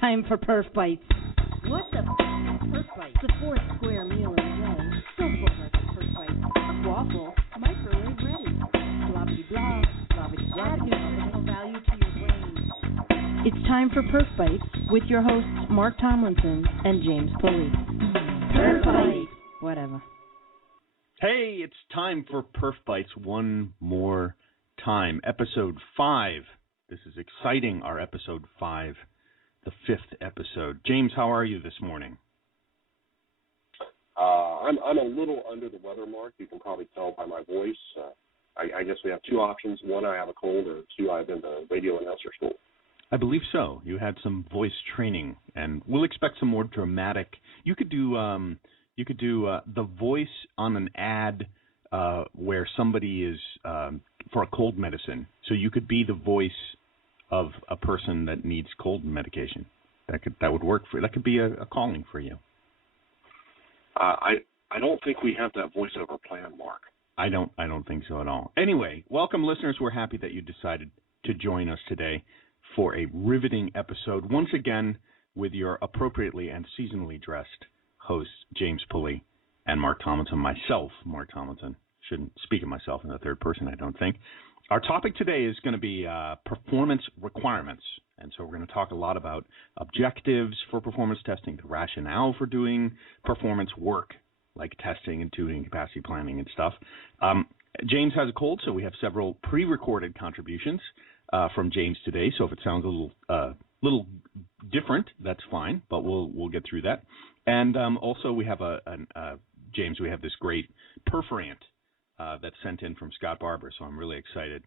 time for PerfBytes. What the PerfBytes? The fourth square meal of the day. Don't look like a PerfByte. A waffle, microwave ready. Blobbity blob, blobbity blob. Add nutritional value to your brain. It's time for PerfBytes with your hosts Mark Tomlinson and James Pulley. PerfBytes. Whatever. Hey, it's time for PerfBytes one more time. Episode 5. This is exciting, our episode 5, the 5th episode. James, how are you this morning? I'm a little under the weather, Mark. You can probably tell by my voice. I guess we have two options. One, I have a cold, or two, I've been to radio announcer school. I believe so. You had some voice training, and we'll expect some more dramatic. You could do the voice on an ad where somebody is for a cold medicine. So you could be the voice of a person that needs cold medication. That would work for. That could be a calling for you. I don't think we have that voiceover plan, Mark. I don't think so at all. Anyway, welcome listeners. We're happy that you decided to join us today for a riveting episode once again with your appropriately and seasonally dressed hosts James Pulley and Mark Tomlinson. Myself, Mark Tomlinson. Shouldn't speak of myself in the third person, I don't think. Our topic today is going to be performance requirements. And so we're going to talk a lot about objectives for performance testing, the rationale for doing performance work, like testing and tuning, capacity planning and stuff. James has a cold, so we have several pre-recorded contributions from James today. So if it sounds a little different, that's fine, but we'll get through that. And also we have James, we have this great perforant that's sent in from Scott Barber, so I'm really excited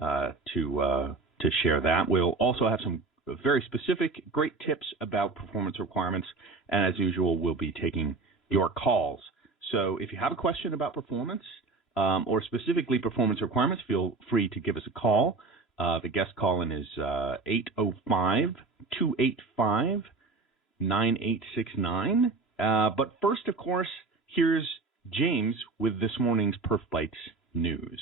to share that. We'll also have some very specific, great tips about performance requirements, and as usual, we'll be taking your calls. So if you have a question about performance or specifically performance requirements, feel free to give us a call. The guest call-in is 805-285-9869. But first, of course, here's James with this morning's PerfBytes news.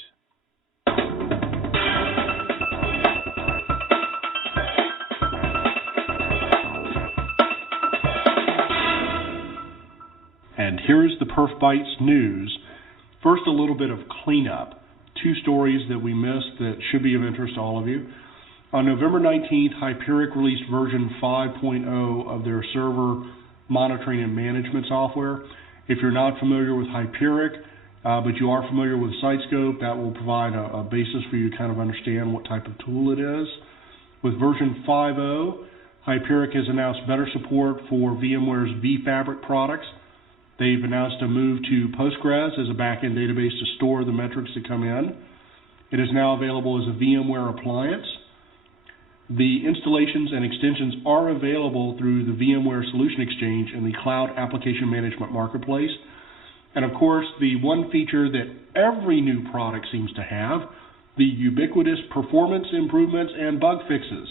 And here's the PerfBytes news. First, a little bit of cleanup. Two stories that we missed that should be of interest to all of you. On November 19th, Hyperic released version 5.0 of their server monitoring and management software. If you're not familiar with Hyperic, but you are familiar with Sitescope, that will provide a basis for you to kind of understand what type of tool it is. With version 5.0, Hyperic has announced better support for VMware's vFabric products. They've announced a move to Postgres as a backend database to store the metrics that come in. It is now available as a VMware appliance. The installations and extensions are available through the VMware Solution Exchange and the Cloud Application Management Marketplace. And of course, the one feature that every new product seems to have, the ubiquitous performance improvements and bug fixes.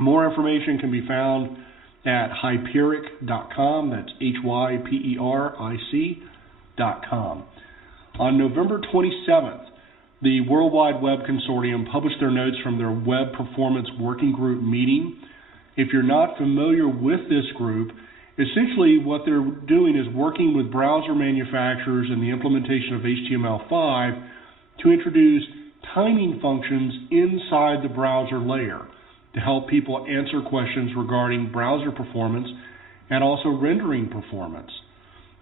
More information can be found at hyperic.com. That's HYPERIC.com. On November 27th, the World Wide Web Consortium published their notes from their Web Performance Working Group meeting. If you're not familiar with this group, essentially what they're doing is working with browser manufacturers in the implementation of HTML5 to introduce timing functions inside the browser layer to help people answer questions regarding browser performance and also rendering performance.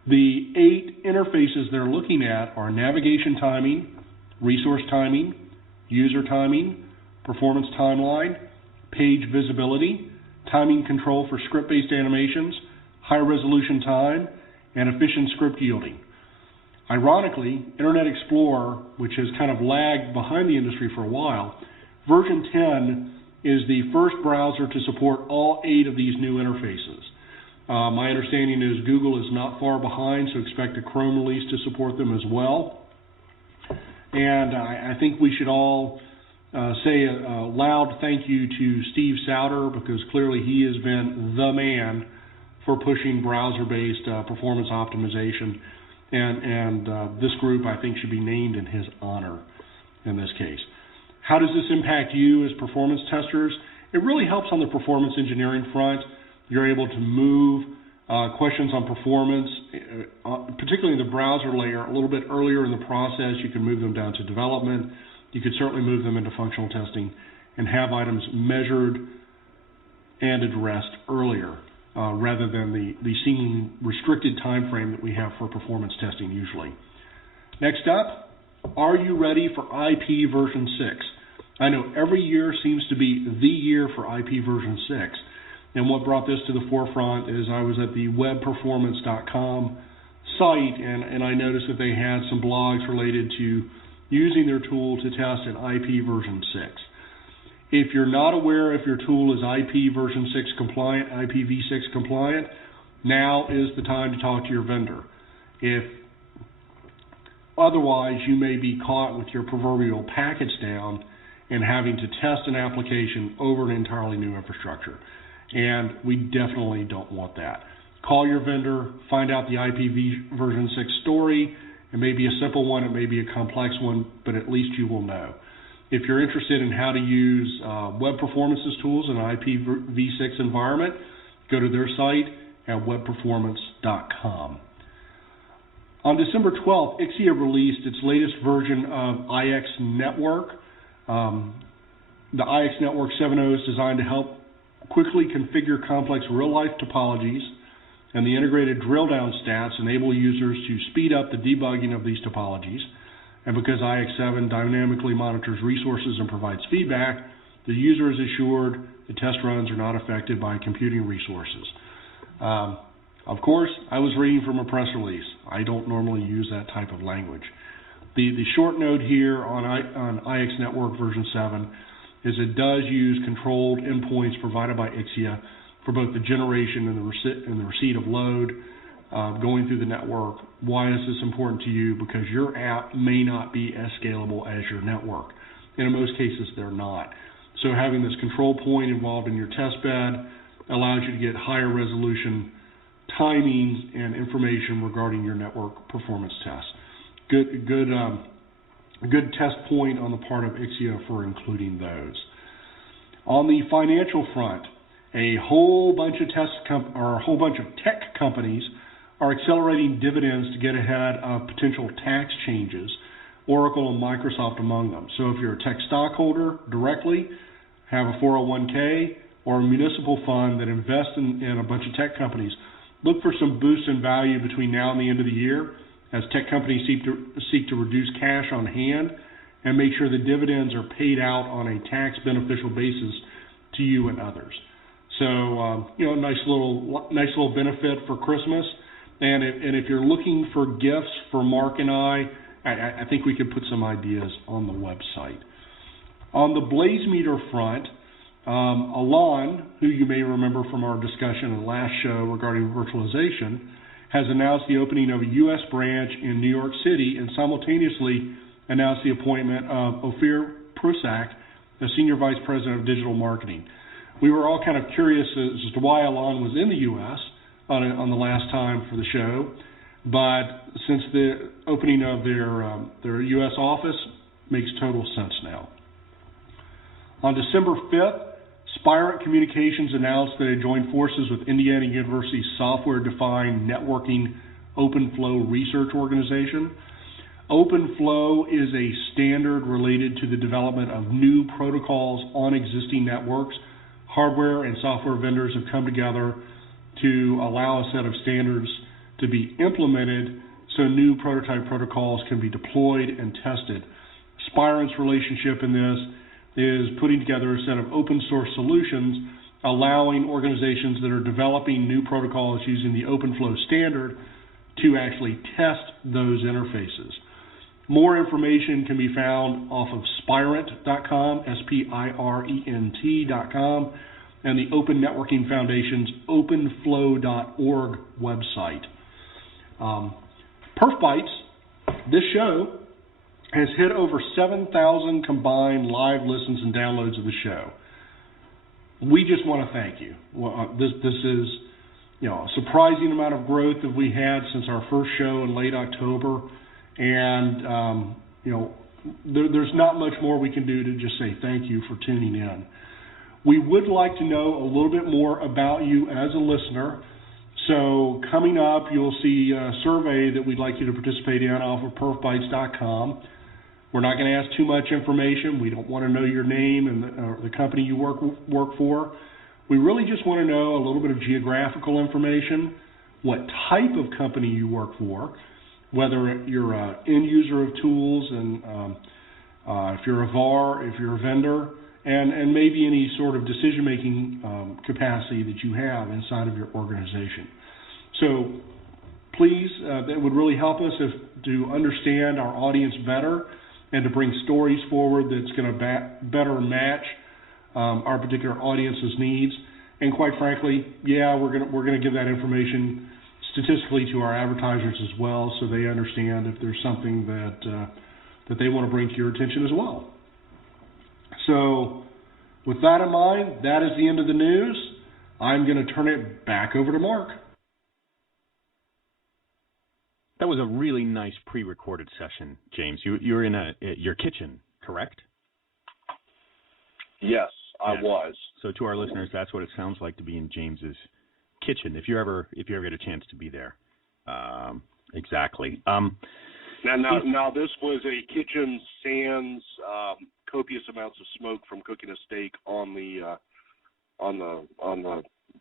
The 8 interfaces they're looking at are navigation timing, resource timing, user timing, performance timeline, page visibility, timing control for script-based animations, high-resolution time, and efficient script yielding. Ironically, Internet Explorer, which has kind of lagged behind the industry for a while, version 10 is the first browser to support all 8 of these new interfaces. My understanding is Google is not far behind, so expect a Chrome release to support them as well. And I think we should all say a loud thank you to Steve Souter, because clearly he has been the man for pushing browser-based performance optimization. And this group, I think, should be named in his honor in this case. How does this impact you as performance testers? It really helps on the performance engineering front. You're able to move questions on performance, particularly in the browser layer, a little bit earlier in the process. You can move them down to development. You could certainly move them into functional testing and have items measured and addressed earlier rather than the seemingly restricted time frame that we have for performance testing usually. Next up, are you ready for IP version 6? I know every year seems to be the year for IP version 6. And what brought this to the forefront is I was at the webperformance.com site, and I noticed that they had some blogs related to using their tool to test an IP version 6. If you're not aware if your tool is IP version 6 compliant, IPv6 compliant, now is the time to talk to your vendor. If otherwise, you may be caught with your proverbial package down and having to test an application over an entirely new infrastructure. And we definitely don't want that. Call your vendor, find out the IP version 6 story. It may be a simple one, it may be a complex one, but at least you will know. If you're interested in how to use Web Performance's tools in an IPv6 environment, go to their site at webperformance.com. On December 12th, Ixia released its latest version of IX Network. The IX Network 7.0 is designed to help quickly configure complex real-life topologies, and the integrated drill-down stats enable users to speed up the debugging of these topologies. And because IX7 dynamically monitors resources and provides feedback, the user is assured the test runs are not affected by computing resources. Of course, I was reading from a press release. I don't normally use that type of language. The short note here on IX Network version 7 is it does use controlled endpoints provided by Ixia for both the generation and the receipt of load going through the network. Why is this important to you? Because your app may not be as scalable as your network. And in most cases, they're not. So having this control point involved in your test bed allows you to get higher resolution timings and information regarding your network performance tests. Good test point on the part of Ixia for including those. On the financial front, a whole bunch of tech companies are accelerating dividends to get ahead of potential tax changes, Oracle and Microsoft among them. So if you're a tech stockholder directly, have a 401k, or a municipal fund that invests in a bunch of tech companies, look for some boost in value between now and the end of the year as tech companies seek to reduce cash on hand and make sure the dividends are paid out on a tax beneficial basis to you and others. So, nice little benefit for Christmas. And if you're looking for gifts for Mark and I think we could put some ideas on the website. On the BlazeMeter front, Alon, who you may remember from our discussion in the last show regarding virtualization, has announced the opening of a U.S. branch in New York City and simultaneously announced the appointment of Ophir Prusak, the Senior Vice President of Digital Marketing. We were all kind of curious as to why Alon was in the U.S. on the last time for the show, but since the opening of their U.S. office makes total sense now. On December 5th, Spirent Communications announced that it joined forces with Indiana University's software-defined networking OpenFlow research organization. OpenFlow is a standard related to the development of new protocols on existing networks. Hardware and software vendors have come together to allow a set of standards to be implemented so new prototype protocols can be deployed and tested. Spirent's relationship in this is putting together a set of open source solutions allowing organizations that are developing new protocols using the OpenFlow standard to actually test those interfaces. More information can be found off of spirent.com, SPIRENT.com, and the Open Networking Foundation's openflow.org website. PerfBytes, this show, has hit over 7,000 combined live listens and downloads of the show. We just want to thank you. This is a surprising amount of growth that we had since our first show in late October, and there's not much more we can do to just say thank you for tuning in. We would like to know a little bit more about you as a listener. So coming up, you'll see a survey that we'd like you to participate in off of PerfBytes.com. We're not going to ask too much information. We don't want to know your name and the company you work for. We really just want to know a little bit of geographical information, what type of company you work for, whether you're an end user of tools, and if you're a VAR, if you're a vendor, and maybe any sort of decision-making capacity that you have inside of your organization. So please, that would really help us to understand our audience better and to bring stories forward that's going to better match our particular audience's needs. And quite frankly, we're going to give that information statistically to our advertisers as well, so they understand if there's something that they want to bring to your attention as well. So with that in mind, that is the end of the news. I'm going to turn it back over to Mark. That was a really nice pre-recorded session, James. You're in your kitchen, correct? Yes, I was. So to our listeners, that's what it sounds like to be in James's kitchen. If you ever get a chance to be there, exactly. Now this was a kitchen sans copious amounts of smoke from cooking a steak on the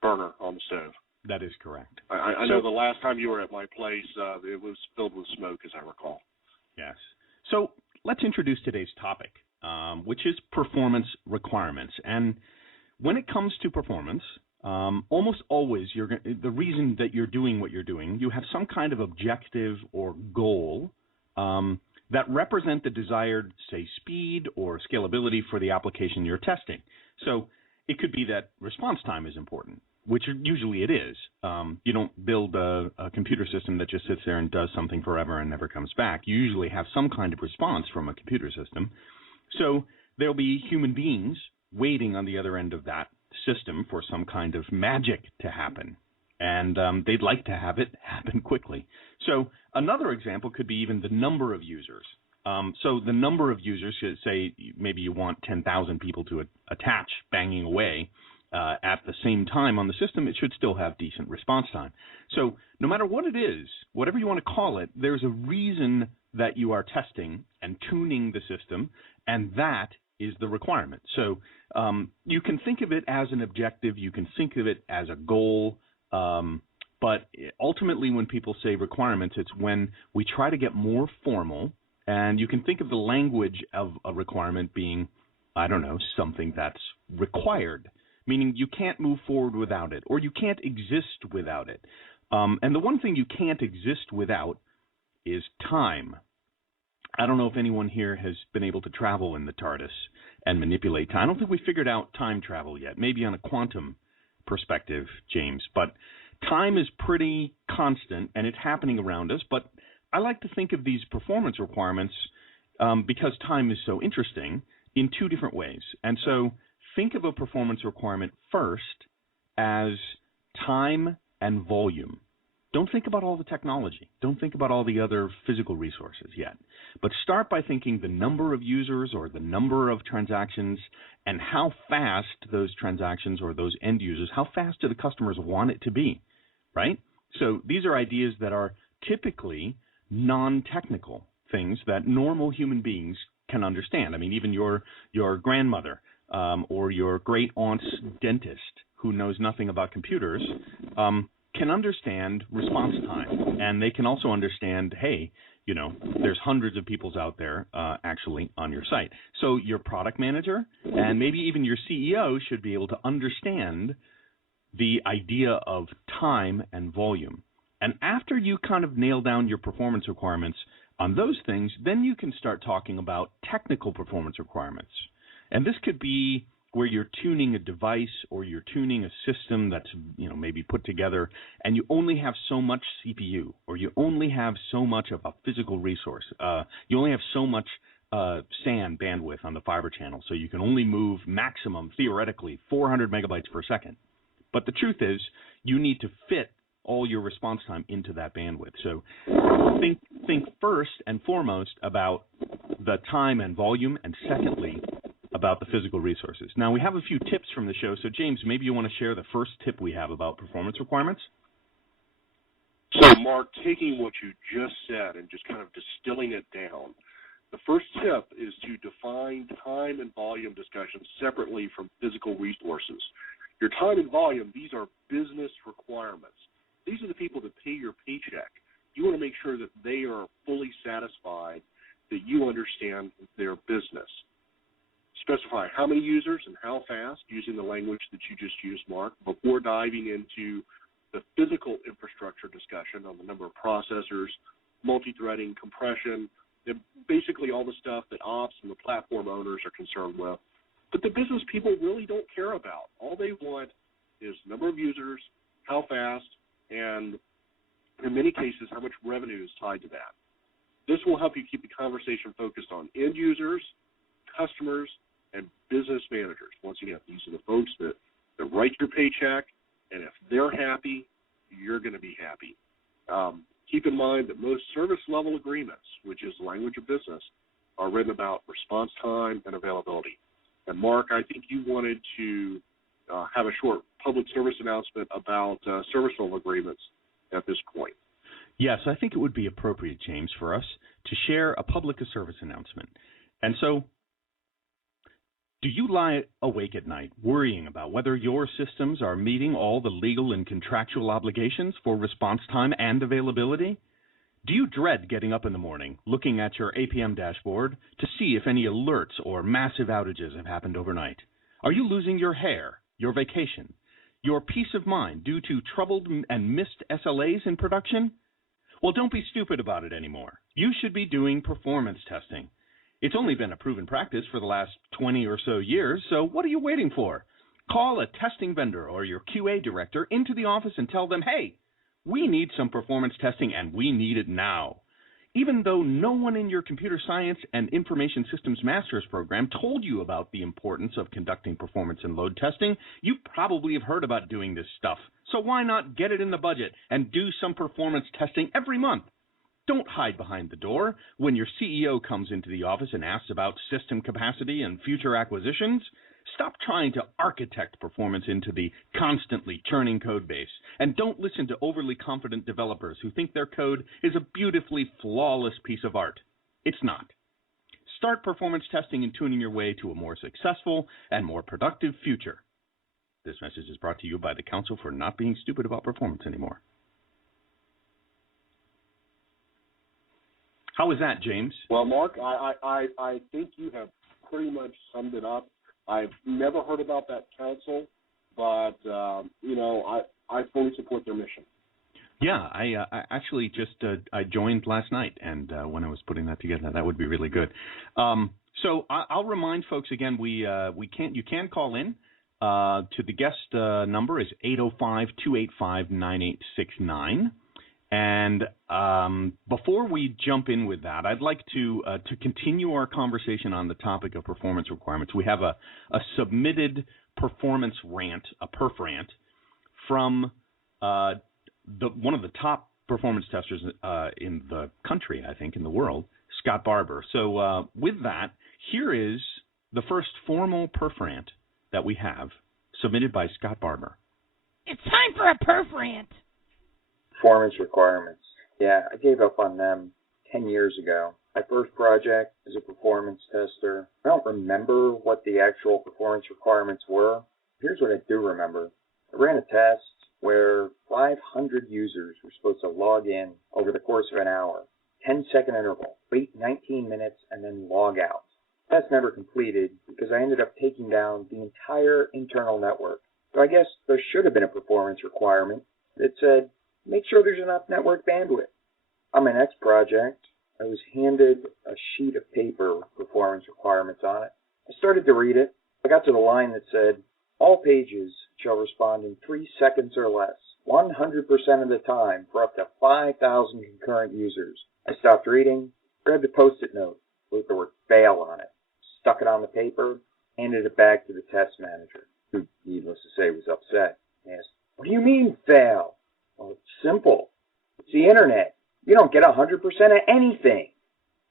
burner on the stove. That is correct. I know the last time you were at my place, it was filled with smoke, as I recall. Yes. So let's introduce today's topic, which is performance requirements. And when it comes to performance, almost always the reason that you're doing what you're doing, you have some kind of objective or goal that represent the desired, say, speed or scalability for the application you're testing. So it could be that response time is important, which usually it is. You don't build a computer system that just sits there and does something forever and never comes back. You usually have some kind of response from a computer system. So there'll be human beings waiting on the other end of that system for some kind of magic to happen. And they'd like to have it happen quickly. So another example could be even the number of users. So the number of users, say maybe you want 10,000 people to attach banging away at the same time on the system, it should still have decent response time. So no matter what it is, whatever you want to call it, there's a reason that you are testing and tuning the system, and that is the requirement. So you can think of it as an objective, you can think of it as a goal, but ultimately when people say requirements, it's when we try to get more formal, and you can think of the language of a requirement being, I don't know, something that's required, meaning you can't move forward without it, or you can't exist without it. And the one thing you can't exist without is time. I don't know if anyone here has been able to travel in the TARDIS and manipulate time. I don't think we figured out time travel yet, maybe on a quantum perspective, James, but time is pretty constant and it's happening around us. But I like to think of these performance requirements, because time is so interesting, in two different ways. And so think of a performance requirement first as time and volume. Don't think about all the technology. Don't think about all the other physical resources yet. But start by thinking the number of users or the number of transactions and how fast those transactions or those end users, how fast do the customers want it to be, right? So these are ideas that are typically non-technical things that normal human beings can understand. I mean, even your grandmother or your great-aunt's dentist who knows nothing about computers can understand response time, and they can also understand, hey, you know, there's hundreds of people out there actually on your site. So your product manager and maybe even your CEO should be able to understand the idea of time and volume. And after you kind of nail down your performance requirements on those things, then you can start talking about technical performance requirements. And this could be where you're tuning a device or you're tuning a system that's, you know, maybe put together and you only have so much CPU or you only have so much of a physical resource. You only have so much SAN bandwidth on the fiber channel, so you can only move maximum, theoretically, 400 megabytes per second. But the truth is you need to fit all your response time into that bandwidth. So think first and foremost about the time and volume, and secondly, about the physical resources. Now, we have a few tips from the show, so James, maybe you want to share the first tip we have about performance requirements? So, Mark, taking what you just said and just kind of distilling it down, the first tip is to define time and volume discussions separately from physical resources. Your time and volume, these are business requirements. These are the people that pay your paycheck. You want to make sure that they are fully satisfied that you understand their business. Specify how many users and how fast, using the language that you just used, Mark, before diving into the physical infrastructure discussion on the number of processors, multi-threading, compression, and basically all the stuff that ops and the platform owners are concerned with. But the business people really don't care about. All they want is number of users, how fast, and in many cases, how much revenue is tied to that. This will help you keep the conversation focused on end users, customers, and business managers. Once again, these are the folks that write your paycheck, and if they're happy, you're going to be happy. Keep in mind that most service-level agreements, which is the language of business, are written about response time and availability. And, Mark, I think you wanted to have a short public service announcement about service-level agreements at this point. Yes, I think it would be appropriate, James, for us to share a public service announcement. And so, do you lie awake at night worrying about whether your systems are meeting all the legal and contractual obligations for response time and availability? Do you dread getting up in the morning, looking at your APM dashboard to see if any alerts or massive outages have happened overnight? Are you losing your hair, your vacation, your peace of mind due to troubled and missed SLAs in production? Well, don't be stupid about it anymore. You should be doing performance testing. It's only been a proven practice for the last 20 or so years, so what are you waiting for? Call a testing vendor or your QA director into the office and tell them, hey, we need some performance testing and we need it now. Even though no one in your computer science and information systems master's program told you about the importance of conducting performance and load testing, you probably have heard about doing this stuff. So why not get it in the budget and do some performance testing every month? Don't hide behind the door when your CEO comes into the office and asks about system capacity and future acquisitions. Stop trying to architect performance into the constantly churning code base, and don't listen to overly confident developers who think their code is a beautifully flawless piece of art. It's not. Start performance testing and tuning your way to a more successful and more productive future. This message is brought to you by the Council for Not Being Stupid About Performance Anymore. How was that, James? Well, Mark, I think you have pretty much summed it up. I've never heard about that council, but, I fully support their mission. Yeah, I actually just I joined last night, and when I was putting that together, that would be really good. So I'll remind folks again, you can call in to the guest number is 805-285-9869. And before we jump in with that, I'd like to continue our conversation on the topic of performance requirements. We have a submitted performance rant, a perf rant, from one of the top performance testers in the country, I think, in the world, Scott Barber. So with that, here is the first formal perf rant that we have, submitted by Scott Barber. It's time for a perf rant. Performance requirements. Yeah, I gave up on them 10 years ago. My first project as a performance tester, I don't remember what the actual performance requirements were. Here's what I do remember. I ran a test where 500 users were supposed to log in over the course of an hour, 10-second interval, wait 19 minutes, and then log out. That's never completed because I ended up taking down the entire internal network. So I guess there should have been a performance requirement that said, make sure there's enough network bandwidth. On my next project, I was handed a sheet of paper with performance requirements on it. I started to read it. I got to the line that said, all pages shall respond in 3 seconds or less, 100% of the time for up to 5,000 concurrent users. I stopped reading, grabbed a Post-it note with the word fail on it, stuck it on the paper, handed it back to the test manager, who, needless to say, was upset. He asked, what do you mean fail? Well, it's simple. It's the internet. You don't get 100% of anything.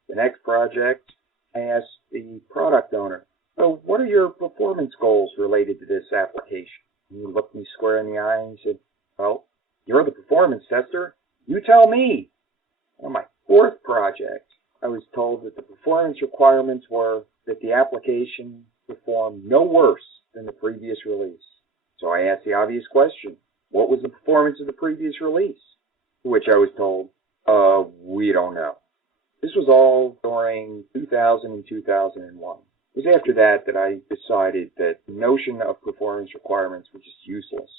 The next project, I asked the product owner, so what are your performance goals related to this application? And he looked me square in the eye and he said, well, you're the performance tester. You tell me. On my fourth project, I was told that the performance requirements were that the application perform no worse than the previous release. So I asked the obvious question, what was the performance of the previous release? To which I was told, we don't know. This was all during 2000 and 2001. It was after that I decided that the notion of performance requirements was just useless.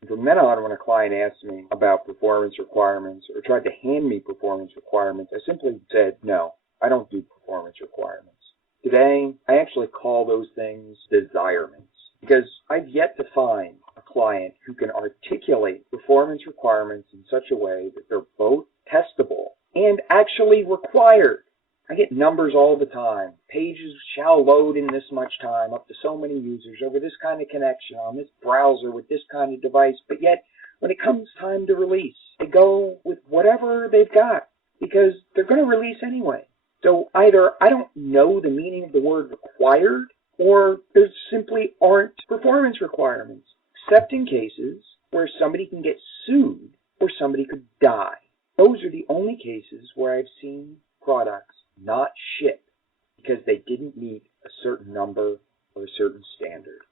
And from then on, when a client asked me about performance requirements or tried to hand me performance requirements, I simply said, no, I don't do performance requirements. Today, I actually call those things desirements because I've yet to find a client who can articulate performance requirements in such a way that they're both testable and actually required. I get numbers all the time. Pages shall load in this much time, up to so many users, over this kind of connection, on this browser, with this kind of device. But yet, when it comes time to release, they go with whatever they've got because they're going to release anyway. So either I don't know the meaning of the word required, or there simply aren't performance requirements, except in cases where somebody can get sued or somebody could die. Those are the only cases where I've seen products not ship because they didn't meet a certain number or a certain standard.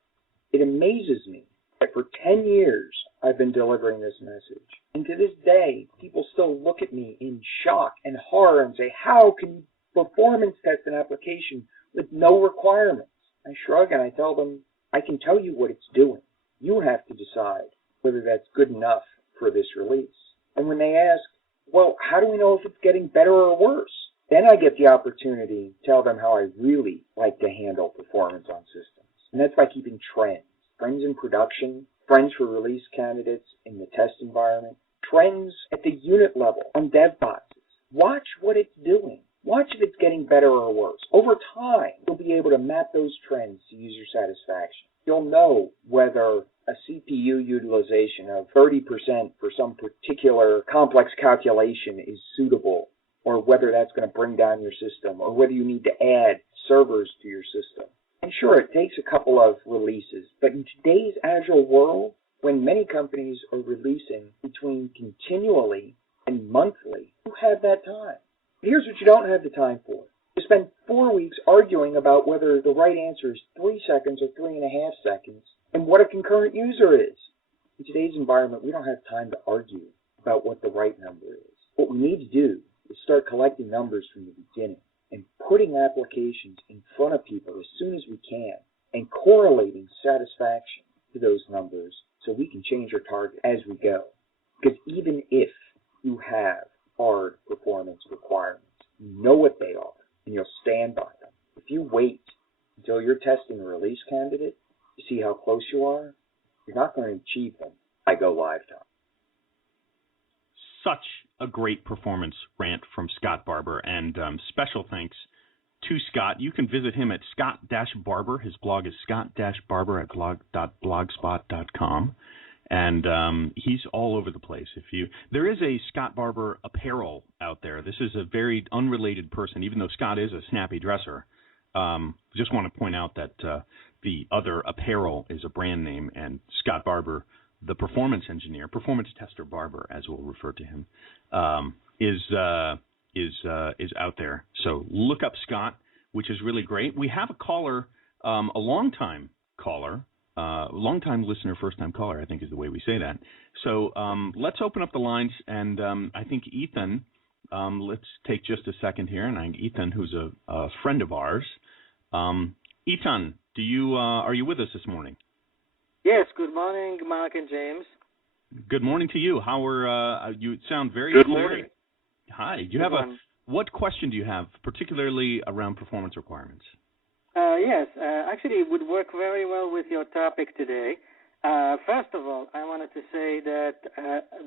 It amazes me that for 10 years I've been delivering this message. And to this day, people still look at me in shock and horror and say, how can you performance test an application with no requirements? I shrug and I tell them, I can tell you what it's doing. You have to decide whether that's good enough for this release. And when they ask, well, how do we know if it's getting better or worse? Then I get the opportunity to tell them how I really like to handle performance on systems. And that's by keeping trends. Trends in production, trends for release candidates in the test environment, trends at the unit level on dev boxes. Watch what it's doing. Watch if it's getting better or worse. Over time, you'll be able to map those trends to user satisfaction. You'll know whether a CPU utilization of 30% for some particular complex calculation is suitable, or whether that's going to bring down your system, or whether you need to add servers to your system. And sure, it takes a couple of releases, but in today's agile world, when many companies are releasing between continually and monthly, you have that time. But here's what you don't have the time for. You spend 4 weeks arguing about whether the right answer is 3 seconds or 3.5 seconds, and what a concurrent user is. In today's environment, we don't have time to argue about what the right number is. What we need to do is start collecting numbers from the beginning and putting applications in front of people as soon as we can and correlating satisfaction to those numbers so we can change our target as we go. Because even if you have hard performance requirements, you know what they are and you'll stand by them. If you wait until you're testing a release candidate to see how close you are, you're not going to achieve them by go live time. Such a great performance rant from Scott Barber, and special thanks to Scott. You can visit him at Scott-Barber. His blog is Scott-Barber at blog.blogspot.com, and he's all over the place. There is a Scott Barber apparel out there. This is a very unrelated person, even though Scott is a snappy dresser. Just want to point out that the other apparel is a brand name, and Scott Barber, the performance engineer, performance tester Barber, as we'll refer to him, is out there. So look up Scott, which is really great. We have a caller, a longtime caller, long-time listener, first-time caller, I think is the way we say that. So let's open up the lines, and I think Ethan, let's take just a second here, and Ethan, who's a friend of ours. Ethan, are you with us this morning? Yes, good morning, Mark and James. Good morning to you. How are you? Sound very Good clear. morning. Hi. Do you have what question do you have, particularly around performance requirements? Yes, actually, it would work very well with your topic today. First of all, I wanted to say that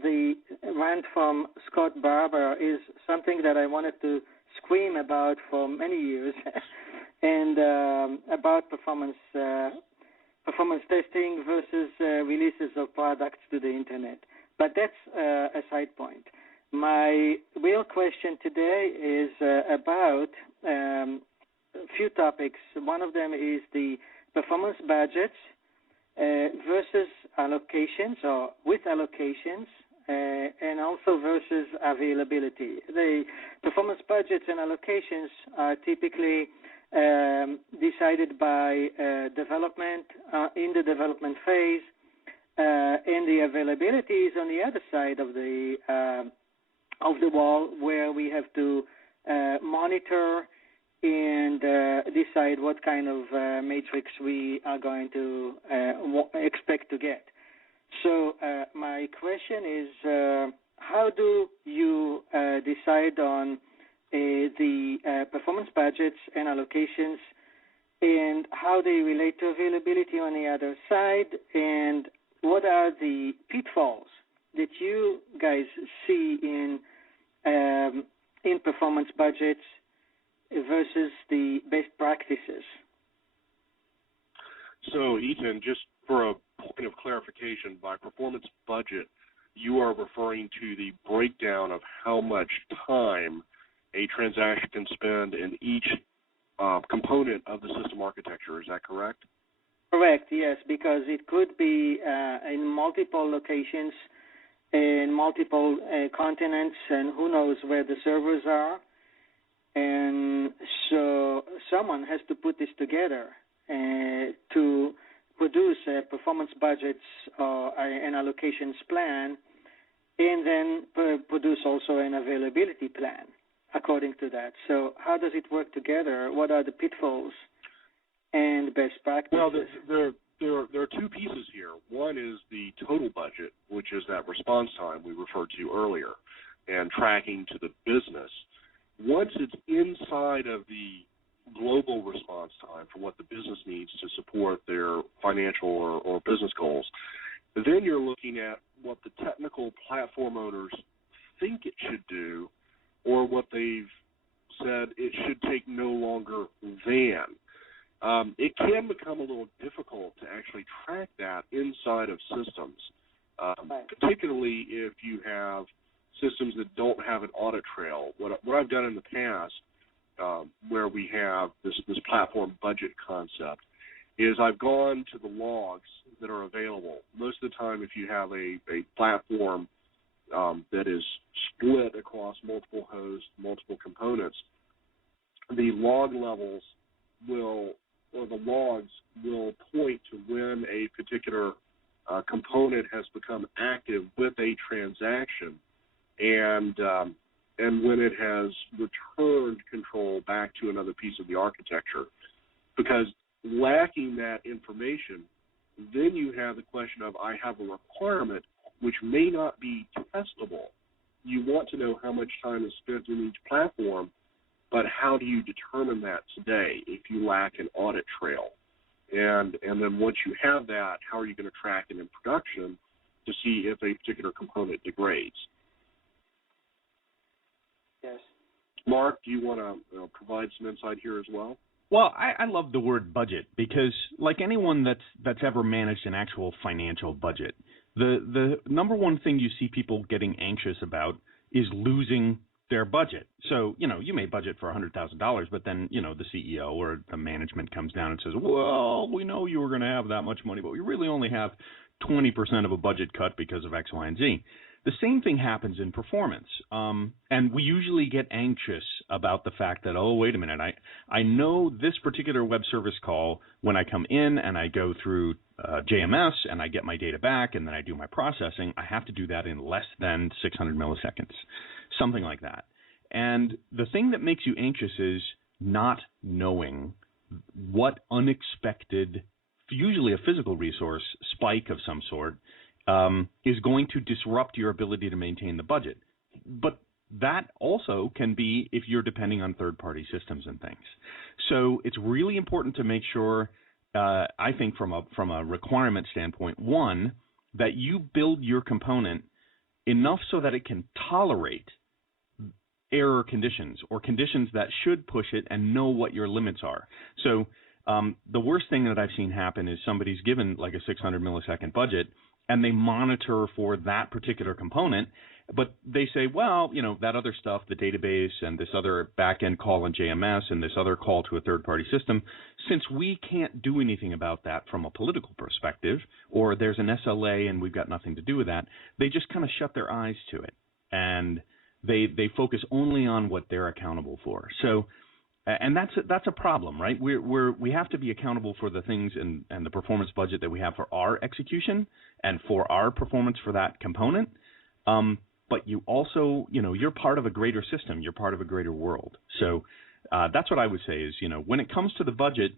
the rant from Scott Barber is something that I wanted to scream about for many years, and about performance testing versus releases of products to the internet. But that's a side point. My real question today is about few topics. One of them is the performance budgets versus allocations or with allocations, and also versus availability. The performance budgets and allocations are typically decided by development in the development phase, and the availability is on the other side of the wall, where we have to monitor and decide what kind of matrix we are going to expect to get. So my question is, how do you decide on the performance budgets and allocations, and how they relate to availability on the other side, and what are the pitfalls that you guys see in performance budgets versus the best practices? So, Ethan, just for a point of clarification, by performance budget, you are referring to the breakdown of how much time a transaction can spend in each component of the system architecture. Is that correct? Correct, yes, because it could be in multiple locations, in multiple continents, and who knows where the servers are. And so someone has to put this together to produce performance budgets and allocations plan, and then produce also an availability plan according to that. So how does it work together? What are the pitfalls and best practices? Well, there are two pieces here. One is the total budget, which is that response time we referred to earlier, and tracking to the business. Once it's inside of the global response time for what the business needs to support their financial or business goals, then you're looking at what the technical platform owners think it should do, or what they've said it should take no longer than. It can become a little difficult to actually track that inside of systems, particularly if you have systems that don't have an audit trail. What I've done in the past, where we have this platform budget concept, is I've gone to the logs that are available. Most of the time, if you have a platform that is split across multiple hosts, multiple components, the log levels the logs will point to when a particular component has become active with a transaction, and when it has returned control back to another piece of the architecture. Because lacking that information, then you have the question of, I have a requirement which may not be testable. You want to know how much time is spent in each platform, but how do you determine that today if you lack an audit trail? And then once you have that, how are you going to track it in production to see if a particular component degrades? Yes. Mark, do you want to provide some insight here as well? Well, I love the word budget because, like anyone that's ever managed an actual financial budget, the number one thing you see people getting anxious about is losing their budget. So, you may budget for $100,000, but then, the CEO or the management comes down and says, well, we know you were going to have that much money, but we really only have 20% of a budget cut because of X, Y, and Z. The same thing happens in performance, and we usually get anxious about the fact that, oh, wait a minute, I know this particular web service call, when I come in and I go through JMS and I get my data back and then I do my processing, I have to do that in less than 600 milliseconds, something like that. And the thing that makes you anxious is not knowing what unexpected, usually a physical resource, spike of some sort, is going to disrupt your ability to maintain the budget. But that also can be if you're depending on third-party systems and things. So it's really important to make sure, I think from a requirement standpoint, one, that you build your component enough so that it can tolerate error conditions or conditions that should push it, and know what your limits are. So the worst thing that I've seen happen is somebody's given like a 600 millisecond budget, and they monitor for that particular component. But they say, well, that other stuff, the database and this other back-end call in JMS and this other call to a third-party system, since we can't do anything about that from a political perspective, or there's an SLA and we've got nothing to do with that, they just kind of shut their eyes to it. And they focus only on what they're accountable for. So, and that's a problem, right? We have to be accountable for the things and the performance budget that we have for our execution and for our performance for that component. But you also, you're part of a greater system. You're part of a greater world. So that's what I would say is, when it comes to the budget,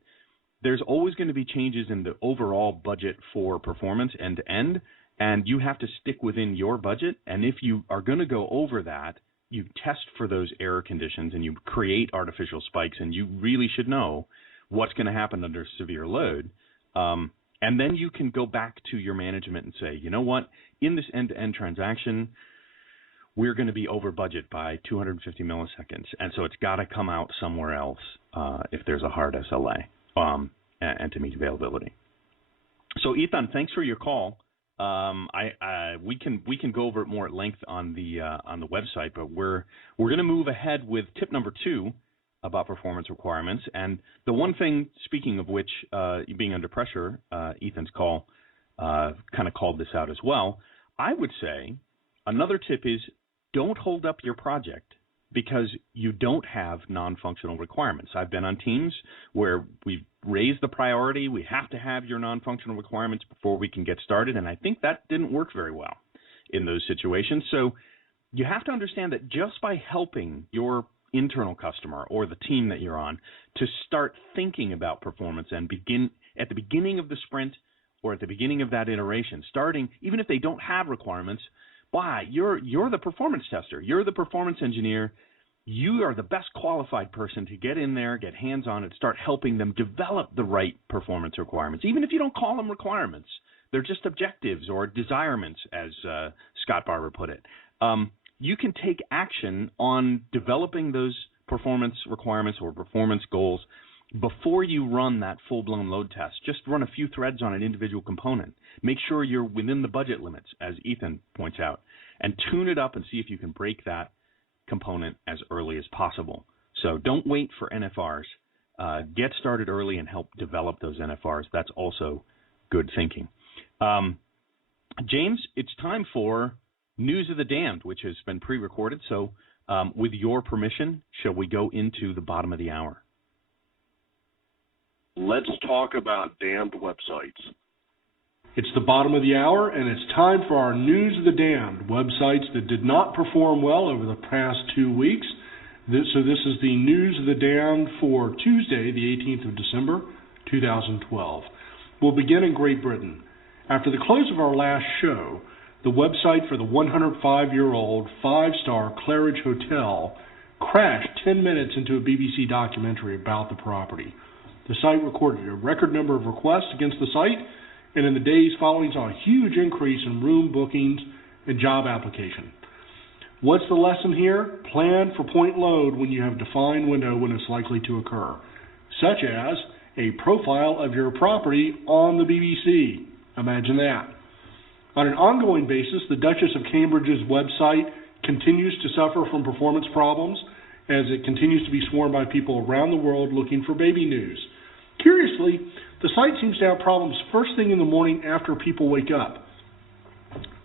there's always going to be changes in the overall budget for performance end to end, and you have to stick within your budget. And if you are going to go over that, you test for those error conditions and you create artificial spikes, and you really should know what's going to happen under severe load. And then you can go back to your management and say, you know what, in this end-to-end transaction, we're going to be over budget by 250 milliseconds, and so it's got to come out somewhere else if there's a hard SLA and to meet availability. So, Ethan, thanks for your call. We can go over it more at length on the website, but we're going to move ahead with tip number 2 about performance requirements. And the one thing, speaking of which, being under pressure, Ethan's call kind of called this out as well. I would say another tip is don't hold up your project because you don't have non-functional requirements. I've been on teams where we've raised the priority. We have to have your non-functional requirements before we can get started, and I think that didn't work very well in those situations. So you have to understand that just by helping your internal customer or the team that you're on to start thinking about performance and begin at the beginning of the sprint or at the beginning of that iteration, starting even if they don't have requirements, why? You're the performance tester. You're the performance engineer. You are the best qualified person to get in there, get hands on it, start helping them develop the right performance requirements. Even if you don't call them requirements, they're just objectives or desirements, as Scott Barber put it. You can take action on developing those performance requirements or performance goals before you run that full-blown load test. Just run a few threads on an individual component. Make sure you're within the budget limits, as Ethan points out, and tune it up and see if you can break that component as early as possible. So don't wait for NFRs. Get started early and help develop those NFRs. That's also good thinking. James, it's time for News of the Damned, which has been pre-recorded. So with your permission, shall we go into the bottom of the hour? Let's talk about damned websites. It's the bottom of the hour, and it's time for our News of the Damned, websites that did not perform well over the past 2 weeks. This is the News of the Damned for Tuesday, the 18th of December, 2012. We'll begin in Great Britain. After the close of our last show, the website for the 105-year-old five-star Claridge Hotel crashed 10 minutes into a BBC documentary about the property. The site recorded a record number of requests against the site, and in the days following saw a huge increase in room bookings and job application. What's the lesson here? Plan for point load when you have a defined window when it's likely to occur, such as a profile of your property on the BBC. Imagine that. On an ongoing basis, the Duchess of Cambridge's website continues to suffer from performance problems as it continues to be swarmed by people around the world looking for baby news. Curiously, the site seems to have problems first thing in the morning after people wake up.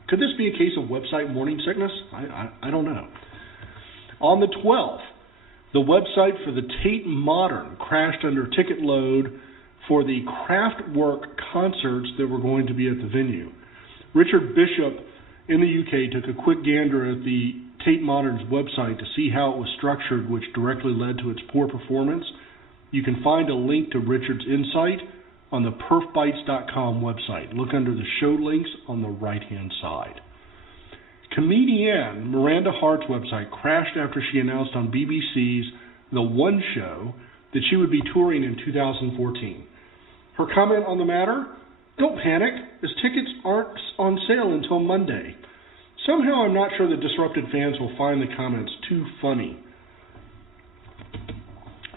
Could this be a case of website morning sickness? I don't know. On the 12th, the website for the Tate Modern crashed under ticket load for the Kraftwerk concerts that were going to be at the venue. Richard Bishop in the UK took a quick gander at the Tate Modern's website to see how it was structured, which directly led to its poor performance. You can find a link to Richard's insight on the PerfBytes.com website. Look under the show links on the right-hand side. Comedienne Miranda Hart's website crashed after she announced on BBC's The One Show that she would be touring in 2014. Her comment on the matter? Don't panic, as tickets aren't on sale until Monday. Somehow I'm not sure that disrupted fans will find the comments too funny.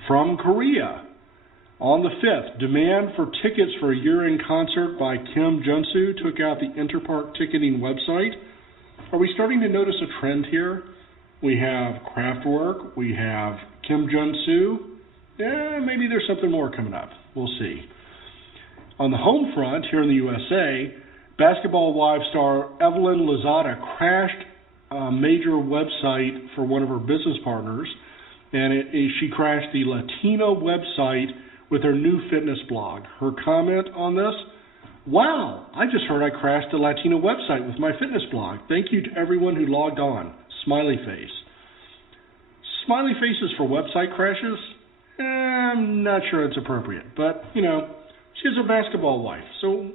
From Korea, On the 5th, demand for tickets for a year-end concert by Kim Junsu took out the Interpark ticketing website. Are we starting to notice a trend here? We have Kraftwerk, we have Kim Junsu. Yeah, maybe there's something more coming up. We'll see. On the home front, here in the USA, Basketball Wives star Evelyn Lozada crashed a major website for one of her business partners, and she crashed the Latino website with her new fitness blog. Her comment on this: "Wow, I just heard I crashed the Latino website with my fitness blog. Thank you to everyone who logged on. Smiley face." Smiley faces for website crashes? I'm not sure it's appropriate, but, she's a basketball wife, so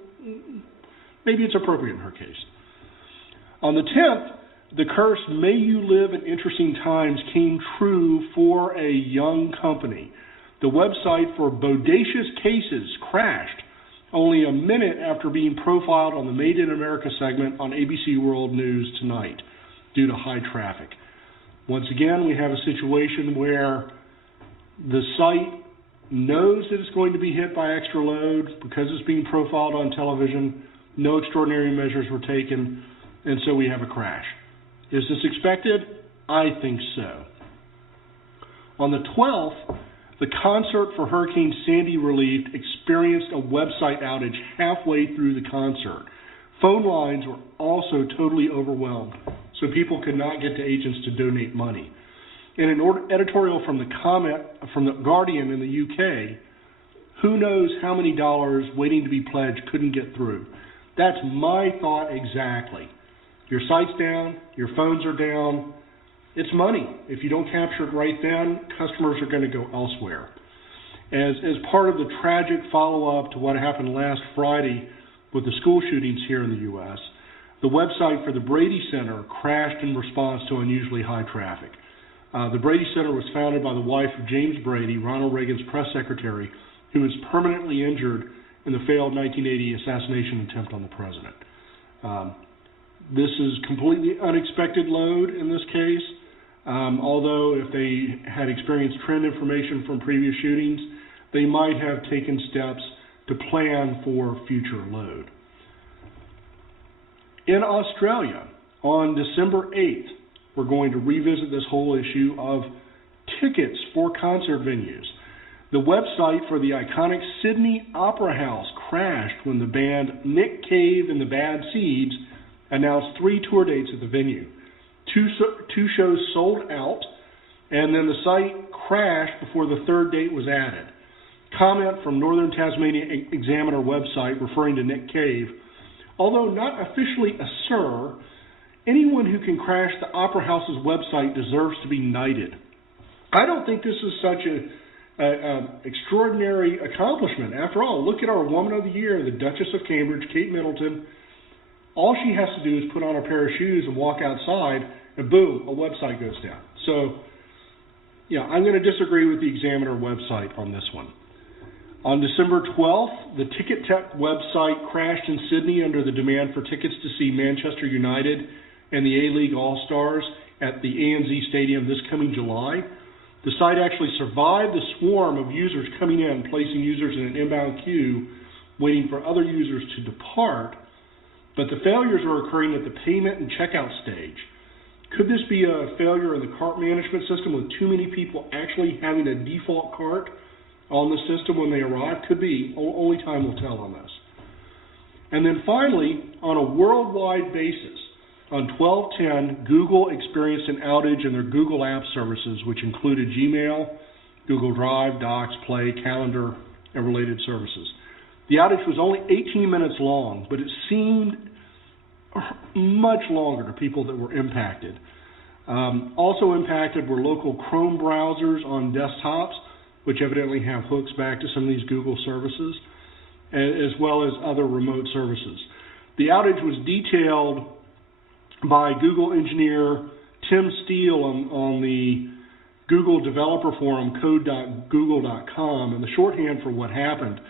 maybe it's appropriate in her case. On the 10th, the curse, "May you live in interesting times," came true for a young company. The website for Bodacious Cases crashed only a minute after being profiled on the Made in America segment on ABC World News tonight due to high traffic. Once again, we have a situation where the site knows that it's going to be hit by extra load because it's being profiled on television. No extraordinary measures were taken, and so we have a crash. Is this expected? I think so. On the 12th, the concert for Hurricane Sandy relief experienced a website outage halfway through the concert. Phone lines were also totally overwhelmed, so people could not get to agents to donate money. In an editorial from the Guardian in the UK, who knows how many dollars waiting to be pledged couldn't get through. That's my thought exactly. Your site's down, your phones are down. It's money. If you don't capture it right then, customers are going to go elsewhere. As part of the tragic follow-up to what happened last Friday with the school shootings here in the U.S., the website for the Brady Center crashed in response to unusually high traffic. The Brady Center was founded by the wife of James Brady, Ronald Reagan's press secretary, who was permanently injured in the failed 1980 assassination attempt on the president. This is completely unexpected load in this case, although if they had experienced trend information from previous shootings, they might have taken steps to plan for future load. In Australia, on December 8th, we're going to revisit this whole issue of tickets for concert venues. The website for the iconic Sydney Opera House crashed when the band Nick Cave and the Bad Seeds announced 3 tour dates at the venue. Two shows sold out, and then the site crashed before the 3rd date was added. Comment from Northern Tasmania Examiner website referring to Nick Cave: "Although not officially a sir, anyone who can crash the Opera House's website deserves to be knighted." I don't think this is such an extraordinary accomplishment. After all, look at our Woman of the Year, the Duchess of Cambridge, Kate Middleton. All she has to do is put on a pair of shoes and walk outside, and boom, a website goes down. So, I'm going to disagree with the Examiner website on this one. On December 12th, the Ticket Tech website crashed in Sydney under the demand for tickets to see Manchester United and the A-League All-Stars at the ANZ Stadium this coming July. The site actually survived the swarm of users coming in, placing users in an inbound queue, waiting for other users to depart, but the failures were occurring at the payment and checkout stage. Could this be a failure in the cart management system with too many people actually having a default cart on the system when they arrive? Could be. Only time will tell on this. And then finally, on a worldwide basis, on 12/10, Google experienced an outage in their Google App services, which included Gmail, Google Drive, Docs, Play, Calendar, and related services. The outage was only 18 minutes long, but it seemed much longer to people that were impacted. Also impacted were local Chrome browsers on desktops, which evidently have hooks back to some of these Google services, as well as other remote services. The outage was detailed by Google engineer Tim Steele on the Google developer forum code.google.com, and the shorthand for what happened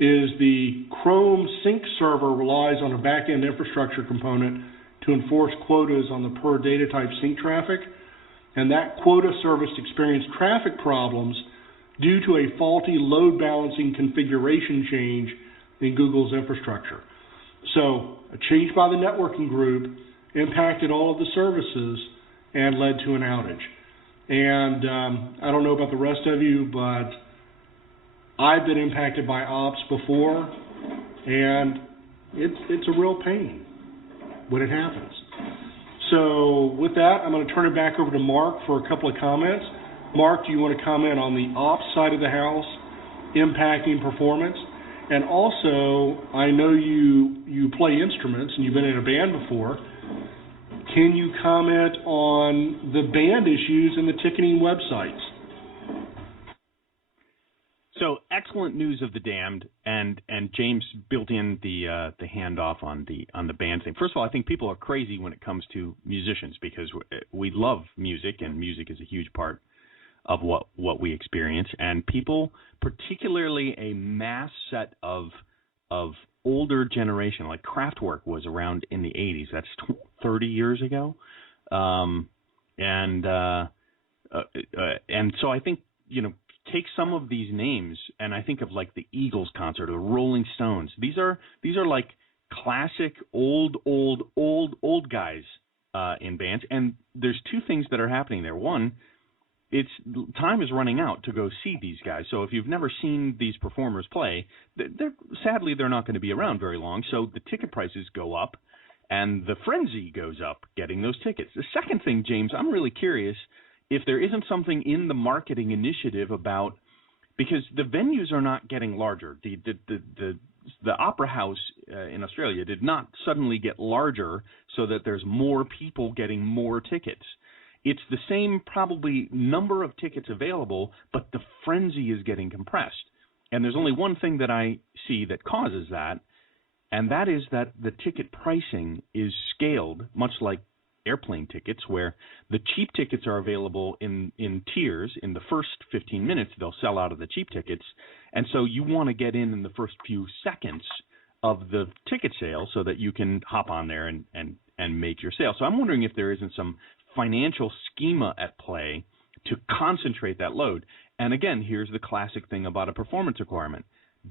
is the Chrome sync server relies on a back-end infrastructure component to enforce quotas on the per data type sync traffic, and that quota service experienced traffic problems due to a faulty load balancing configuration change in Google's infrastructure. So a change by the networking group impacted all of the services and led to an outage. And I don't know about the rest of you, but I've been impacted by ops before, and it's a real pain when it happens. So with that, I'm going to turn it back over to Mark for a couple of comments. Mark, do you want to comment on the ops side of the house impacting performance? And also, I know you play instruments and you've been in a band before. Can you comment on the band issues in the ticketing websites? So excellent news of the damned, and James built in the handoff on the band thing. First of all, I think people are crazy when it comes to musicians because we love music, and music is a huge part of what we experience. And people, particularly a mass set of older generation, like Kraftwerk was around in the 80s. That's 30 years ago, and so I think take some of these names, and I think of like the Eagles concert or the Rolling Stones. These are like classic old guys in bands, and there's two things that are happening there. One, time is running out to go see these guys. So if you've never seen these performers play, sadly they're not going to be around very long. So the ticket prices go up, and the frenzy goes up getting those tickets. The second thing, James, I'm really curious if there isn't something in the marketing initiative about, because the venues are not getting larger. The Opera House in Australia did not suddenly get larger so that there's more people getting more tickets. It's the same probably number of tickets available, but the frenzy is getting compressed. And there's only one thing that I see that causes that, and that is that the ticket pricing is scaled, much like airplane tickets, where the cheap tickets are available in tiers. In the first 15 minutes, they'll sell out of the cheap tickets. And so you want to get in the first few seconds of the ticket sale so that you can hop on there and make your sale. So I'm wondering if there isn't some financial schema at play to concentrate that load. And again, here's the classic thing about a performance requirement.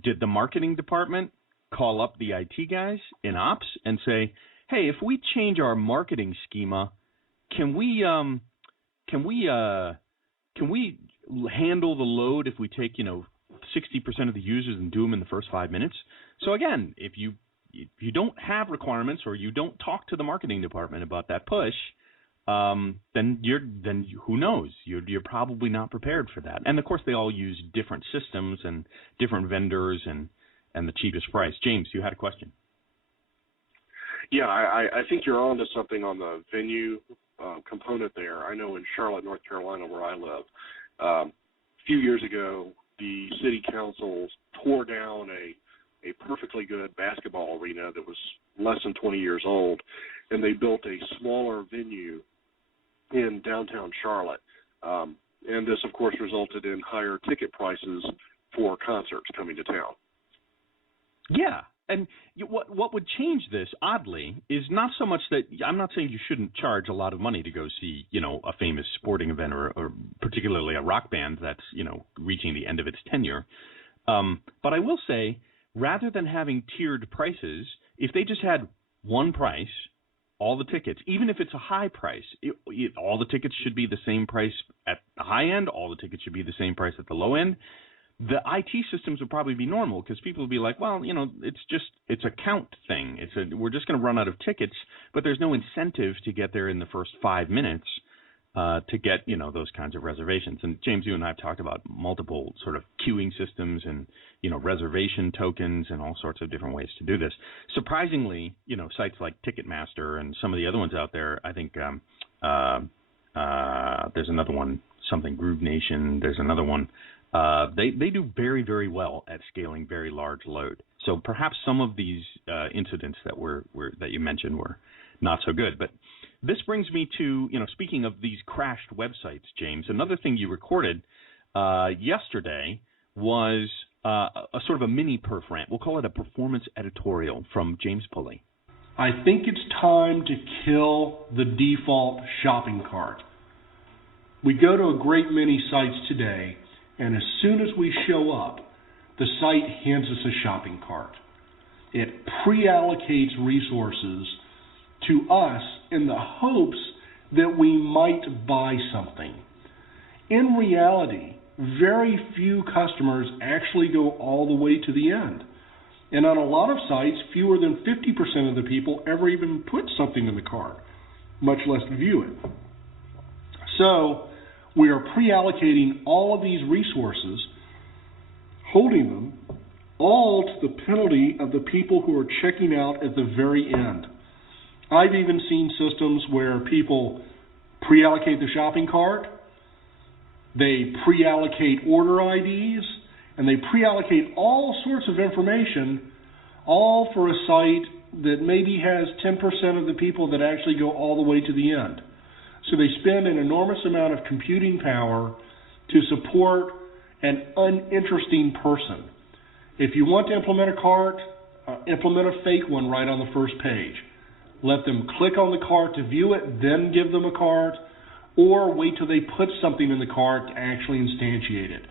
Did the marketing department call up the IT guys in ops and say, hey, if we change our marketing schema, can we handle the load if we take 60% of the users and do them in the first 5 minutes? So again, if you don't have requirements or you don't talk to the marketing department about that push, then who knows? You're probably not prepared for that. And of course, they all use different systems and different vendors and the cheapest price. James, you had a question. Yeah, I think you're on to something on the venue component there. I know in Charlotte, North Carolina, where I live, a few years ago, the city council tore down a perfectly good basketball arena that was less than 20 years old, and they built a smaller venue in downtown Charlotte. And this, of course, resulted in higher ticket prices for concerts coming to town. Yeah. And what would change this, oddly, is not so much that I'm not saying you shouldn't charge a lot of money to go see, a famous sporting event or particularly a rock band that's, reaching the end of its tenure. But I will say, rather than having tiered prices, if they just had one price, all the tickets, even if it's a high price, all the tickets should be the same price at the high end, all the tickets should be the same price at the low end. The IT systems would probably be normal because people would be like, well, it's a count thing. We're just going to run out of tickets, but there's no incentive to get there in the first 5 minutes to get, those kinds of reservations. And James, you and I have talked about multiple sort of queuing systems and, reservation tokens and all sorts of different ways to do this. Surprisingly, sites like Ticketmaster and some of the other ones out there, I think there's another one, something Groove Nation. There's another one. They do very, very well at scaling very large load. So perhaps some of these incidents that you mentioned were not so good. But this brings me to, speaking of these crashed websites, James, another thing you recorded yesterday was a sort of a mini perf rant. We'll call it a performance editorial from James Pulley. I think it's time to kill the default shopping cart. We go to a great many sites today, and as soon as we show up, the site hands us a shopping cart. It pre-allocates resources to us in the hopes that we might buy something. In reality, very few customers actually go all the way to the end. And on a lot of sites, fewer than 50% of the people ever even put something in the cart, much less view it. So we are pre-allocating all of these resources, holding them all to the penalty of the people who are checking out at the very end. I've even seen systems where people pre-allocate the shopping cart, they pre-allocate order IDs, and they pre-allocate all sorts of information, all for a site that maybe has 10% of the people that actually go all the way to the end. So they spend an enormous amount of computing power to support an uninteresting person. If you want to implement a cart, implement a fake one right on the first page. Let them click on the cart to view it, then give them a cart, or wait till they put something in the cart to actually instantiate it.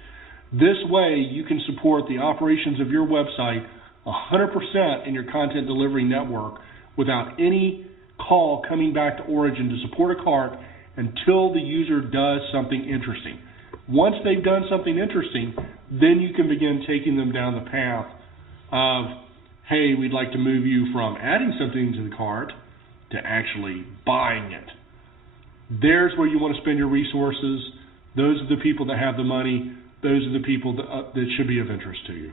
This way, you can support the operations of your website 100% in your content delivery network without any call coming back to origin to support a cart until the user does something interesting. Once they've done something interesting, then you can begin taking them down the path of, hey, we'd like to move you from adding something to the cart to actually buying it. There's where you want to spend your resources. Those are the people that have the money. Those are the people that should be of interest to you.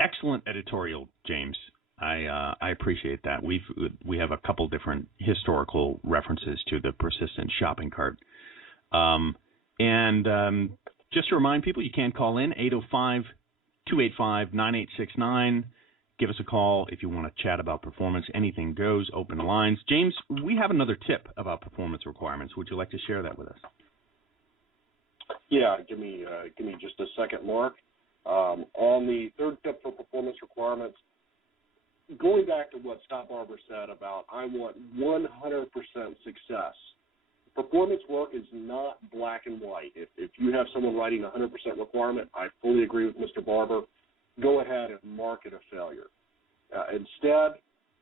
Excellent editorial, James. I appreciate that. We have a couple different historical references to the persistent shopping cart. Just to remind people, you can call in 805-285-9869. Give us a call if you want to chat about performance. Anything goes, open lines. James, we have another tip about performance requirements. Would you like to share that with us? Yeah, give me just a second, Mark. On the third tip for performance requirements, going back to what Scott Barber said about I want 100% success. Performance work is not black and white. If you have someone writing a 100% requirement, I fully agree with Mr. Barber. Go ahead and mark it a failure. Instead,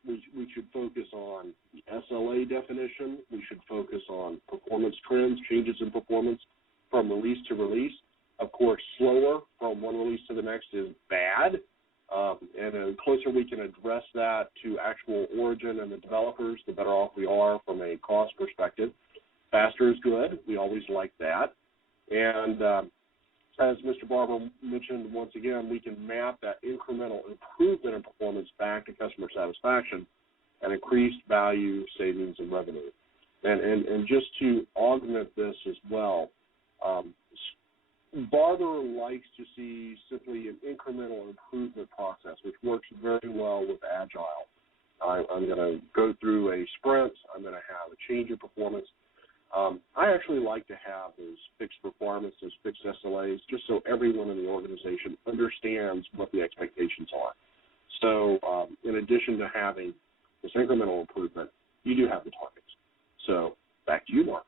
we should focus on the SLA definition. We should focus on performance trends, changes in performance from release to release. Of course, slower from one release to the next is bad. And the closer we can address that to actual origin and the developers, the better off we are from a cost perspective. Faster is good. We always like that. And as Mr. Barber mentioned, once again, we can map that incremental improvement in performance back to customer satisfaction and increased value, savings, and revenue. And just to augment this as well, Barber likes to see simply an incremental improvement process, which works very well with Agile. I'm going to go through a sprint. I'm going to have a change in performance. I actually like to have those fixed requirements, those fixed SLAs, just so everyone in the organization understands what the expectations are. So in addition to having this incremental improvement, you do have the targets. So back to you, Mark.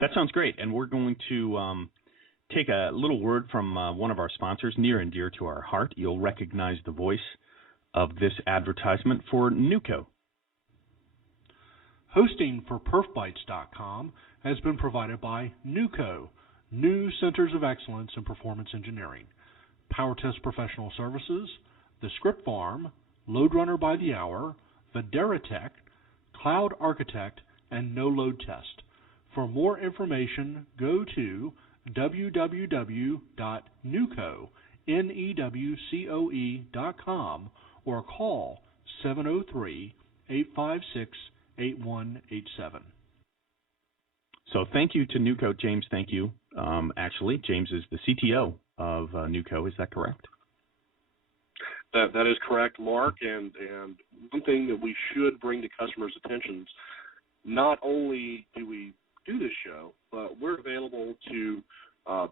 That sounds great, and we're going to take a little word from one of our sponsors, near and dear to our heart. You'll recognize the voice of this advertisement for NewCo. Hosting for PerfBytes.com has been provided by NewCo, New Centers of Excellence in Performance Engineering, PowerTest Professional Services, The Script Farm, LoadRunner by the Hour, Videratech, Cloud Architect, and No Load Test. For more information, go to www.newco.com or call 703-856-8187. So thank you to NewCo, James. Thank you. Actually, James is the CTO of NewCo. Is that correct? That is correct, Mark. And one thing that we should bring to customers' attention, not only do we do this show, but we're available to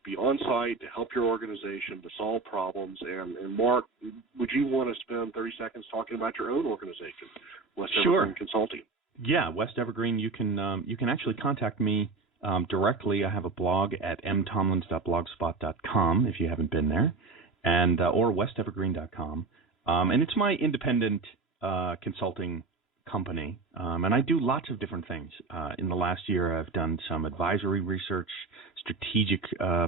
be on site to help your organization to solve problems. And Mark, would you want to spend 30 seconds talking about your own organization, West Sure. Evergreen Consulting? Yeah, West Evergreen. You can actually contact me directly. I have a blog at mtomlins.blogspot.com if you haven't been there, and or westevergreen.com. And it's my independent consulting company, and I do lots of different things. In the last year, I've done some advisory research, strategic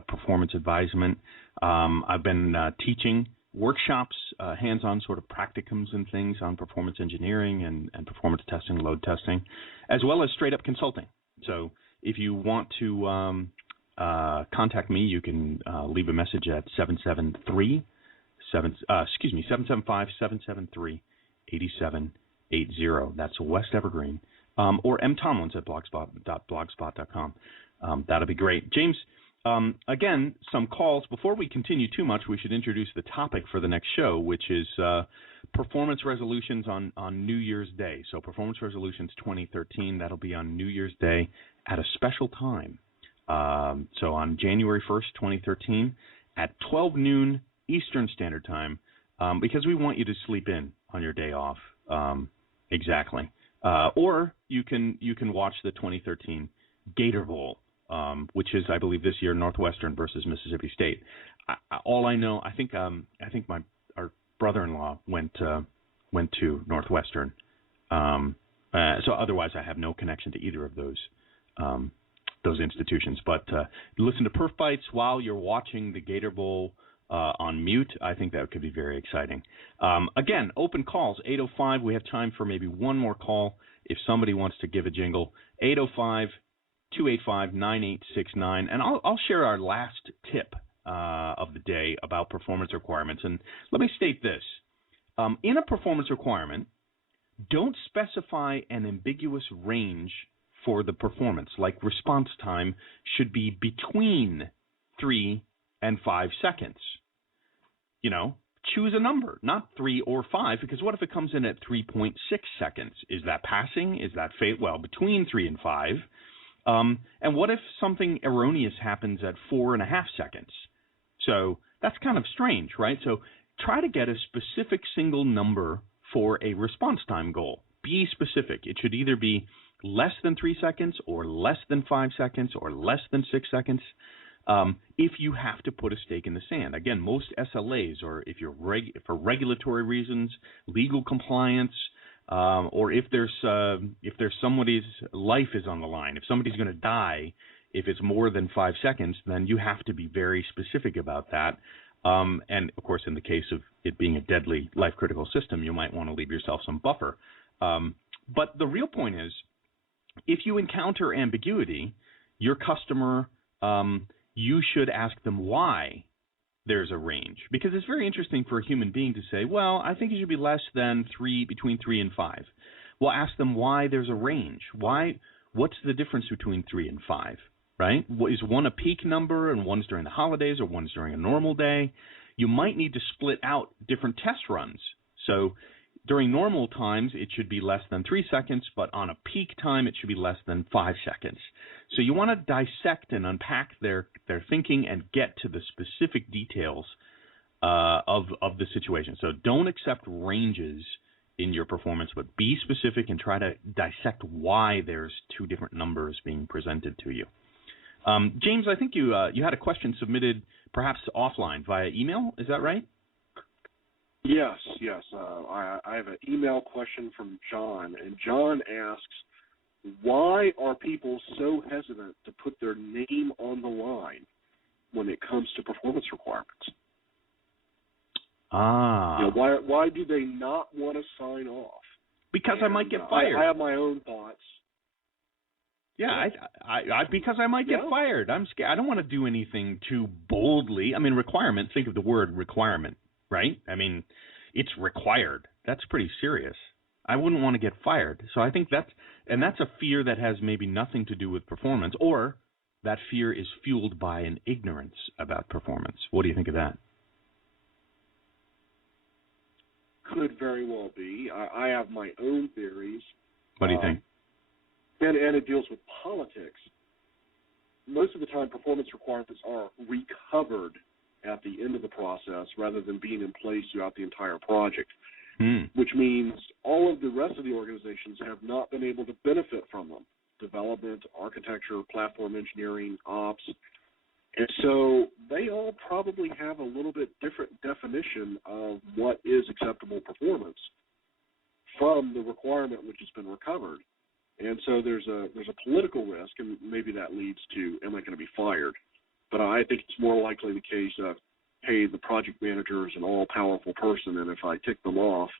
performance advisement. I've been teaching workshops, hands-on sort of practicums and things on performance engineering and performance testing, load testing, as well as straight-up consulting. So if you want to contact me, you can leave a message at 775-773-8780. That's West Evergreen. Or mtomlins at blogspot.com. That'll be great. James, again, some calls. Before we continue too much, we should introduce the topic for the next show, which is performance resolutions on New Year's Day. So Performance Resolutions 2013, that'll be on New Year's Day at a special time. So on January 1st, 2013, at 12 noon Eastern Standard Time, because we want you to sleep in on your day off. Exactly. Or you can watch the 2013 Gator Bowl, which is, I believe, this year Northwestern versus Mississippi State. All I know, I think our brother-in-law went to Northwestern. So otherwise, I have no connection to either of those institutions. But listen to PerfBytes while you're watching the Gator Bowl on mute. I think that could be very exciting. Again, open calls, 805. We have time for maybe one more call if somebody wants to give a jingle. 805-285-9869. And I'll share our last tip of the day about performance requirements. And let me state this. In a performance requirement, don't specify an ambiguous range for the performance, like response time should be between 3 and 5 seconds. Choose a number, not 3 or 5, because what if it comes in at 3.6 seconds? Is that passing? Is that well, between 3 and 5? And what if something erroneous happens at 4.5 seconds? So that's kind of strange, right? So try to get a specific single number for a response time goal. Be specific. It should either be less than 3 seconds or less than 5 seconds or less than 6 seconds. If you have to put a stake in the sand. Again, most SLAs, or if you're for regulatory reasons, legal compliance, or if there's somebody's life is on the line, if somebody's going to die, if it's more than 5 seconds, then you have to be very specific about that. And of course, in the case of it being a deadly life-critical system, you might want to leave yourself some buffer. But the real point is, if you encounter ambiguity, your customer, you should ask them why there's a range. Because it's very interesting for a human being to say, well, I think it should be less than between 3 and 5. Well, ask them why there's a range. What's the difference between 3 and 5, right? Is one a peak number and one's during the holidays or one's during a normal day? You might need to split out different test runs. So during normal times, it should be less than 3 seconds, but on a peak time, it should be less than 5 seconds. So you want to dissect and unpack their thinking and get to the specific details of the situation. So don't accept ranges in your performance, but be specific and try to dissect why there's two different numbers being presented to you. James, I think you had a question submitted perhaps offline via email. Is that right? Yes. I have an email question from John, and John asks, why are people so hesitant to put their name on the line when it comes to performance requirements? Why do they not want to sign off? Because I might get fired. I have my own thoughts. Yeah, because I might get fired. I'm scared. I don't want to do anything too boldly. I mean, requirement, think of the word requirement, right? I mean, it's required. That's pretty serious. I wouldn't want to get fired. So I think that's a fear that has maybe nothing to do with performance, or that fear is fueled by an ignorance about performance. What do you think of that? Could very well be. I have my own theories. What do you think? And it deals with politics. Most of the time, performance requirements are recovered at the end of the process rather than being in place throughout the entire project. which means all of the rest of the organizations have not been able to benefit from them. Development, architecture, platform engineering, ops. And so they all probably have a little bit different definition of what is acceptable performance from the requirement which has been recovered. And so there's a political risk, and maybe that leads to, am I going to be fired? But I think it's more likely the case of, hey, the project manager is an all-powerful person, and if I tick them off,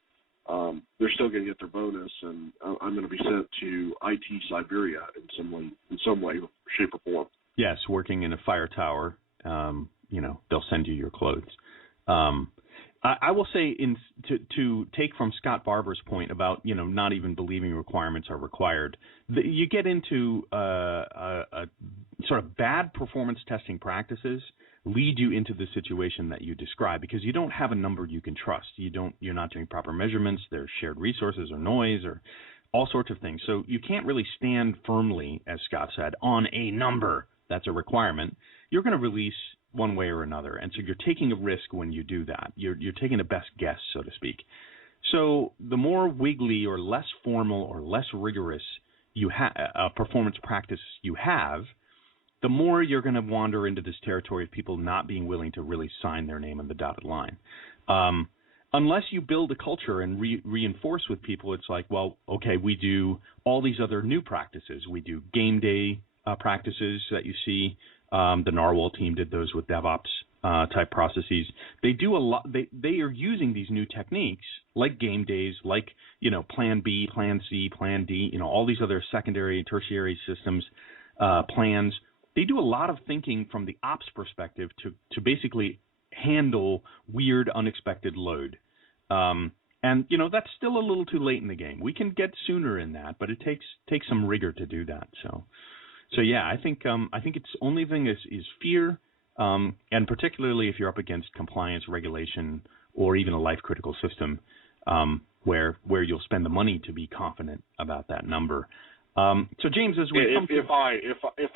they're still going to get their bonus, and I'm going to be sent to IT Siberia in some way, shape, or form. Yes, working in a fire tower, they'll send you your clothes. I will say, to take from Scott Barber's point about not even believing requirements are required, you get into a sort of bad performance testing practices lead you into the situation that you describe, because you don't have a number you can trust. You're not doing proper measurements. There's shared resources or noise or all sorts of things. So you can't really stand firmly, as Scott said, on a number that's a requirement. You're going to release one way or another, and so you're taking a risk when you do that. You're taking a best guess, so to speak. So the more wiggly or less formal or less rigorous performance practice you have, the more you're going to wander into this territory of people not being willing to really sign their name on the dotted line. Unless you build a culture and reinforce with people, it's like, well, okay, we do all these other new practices. We do game day practices that you see. The Narwhal team did those with DevOps type processes. They do a lot. They are using these new techniques like game days, like Plan B, Plan C, Plan D. All these other secondary and tertiary systems plans. They do a lot of thinking from the ops perspective to basically handle weird, unexpected load. And that's still a little too late in the game. We can get sooner in that, but it takes some rigor to do that. So yeah, I think it's only thing is fear, and particularly if you're up against compliance, regulation, or even a life-critical system, where you'll spend the money to be confident about that number. So James, as we if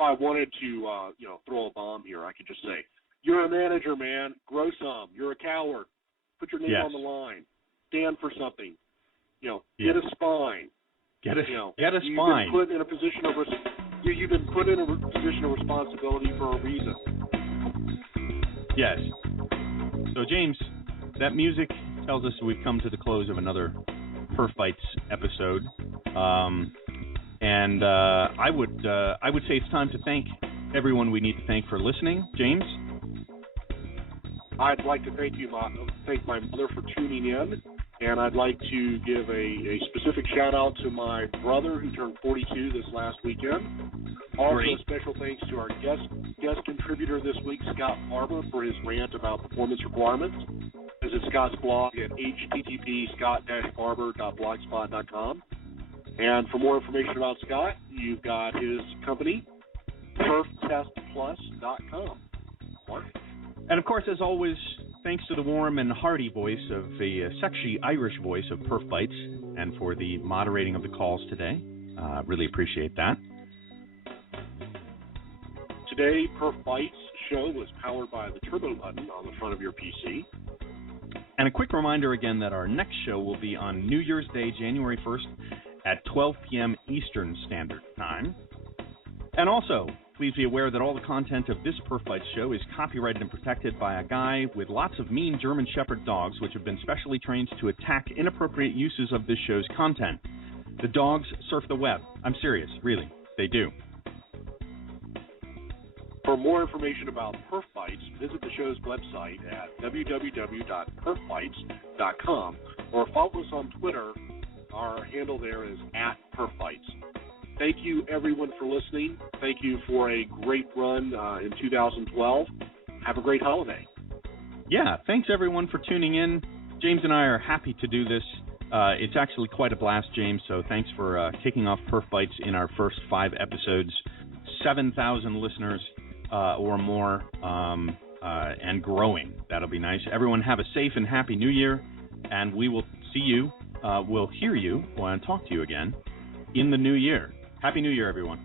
I wanted to throw a bomb here, I could just say, you're a manager, man. Grow some. You're a coward. Put your name on the line. Stand for something. Get a spine. Get a spine. You've been put in a position of responsibility for a reason. Yes. So James, that music tells us we've come to the close of another PerfBytes episode. And I would say it's time to thank everyone we need to thank for listening. James? I'd like to thank my mother for tuning in, and I'd like to give a specific shout-out to my brother who turned 42 this last weekend. Also, a special thanks to our guest contributor this week, Scott Barber, for his rant about performance requirements. Visit Scott's blog at http://scott-barber.blogspot.com. And for more information about Scott, you've got his company, PerfTestPlus.com. Mark? And of course, as always, thanks to the warm and hearty voice of the sexy Irish voice of PerfBytes, and for the moderating of the calls today. Really appreciate that. Today, PerfBytes show was powered by the turbo button on the front of your PC. And a quick reminder again that our next show will be on New Year's Day, January 1st, at 12 p.m. Eastern Standard Time. And also, please be aware that all the content of this PerfBytes show is copyrighted and protected by a guy with lots of mean German Shepherd dogs which have been specially trained to attack inappropriate uses of this show's content. The dogs surf the web. I'm serious, really. They do. For more information about PerfBytes, visit the show's website at www.perfbytes.com or follow us on Twitter. Our handle there is @PerfBytes. Thank you, everyone, for listening. Thank you for a great run in 2012. Have a great holiday. Yeah, thanks, everyone, for tuning in. James and I are happy to do this. It's actually quite a blast, James, so thanks for kicking off PerfBytes in our first 5 episodes. 7,000 listeners or more and growing. That'll be nice. Everyone have a safe and happy New Year, and we will see you, we'll hear you, and talk to you again in the new year. Happy New Year, everyone.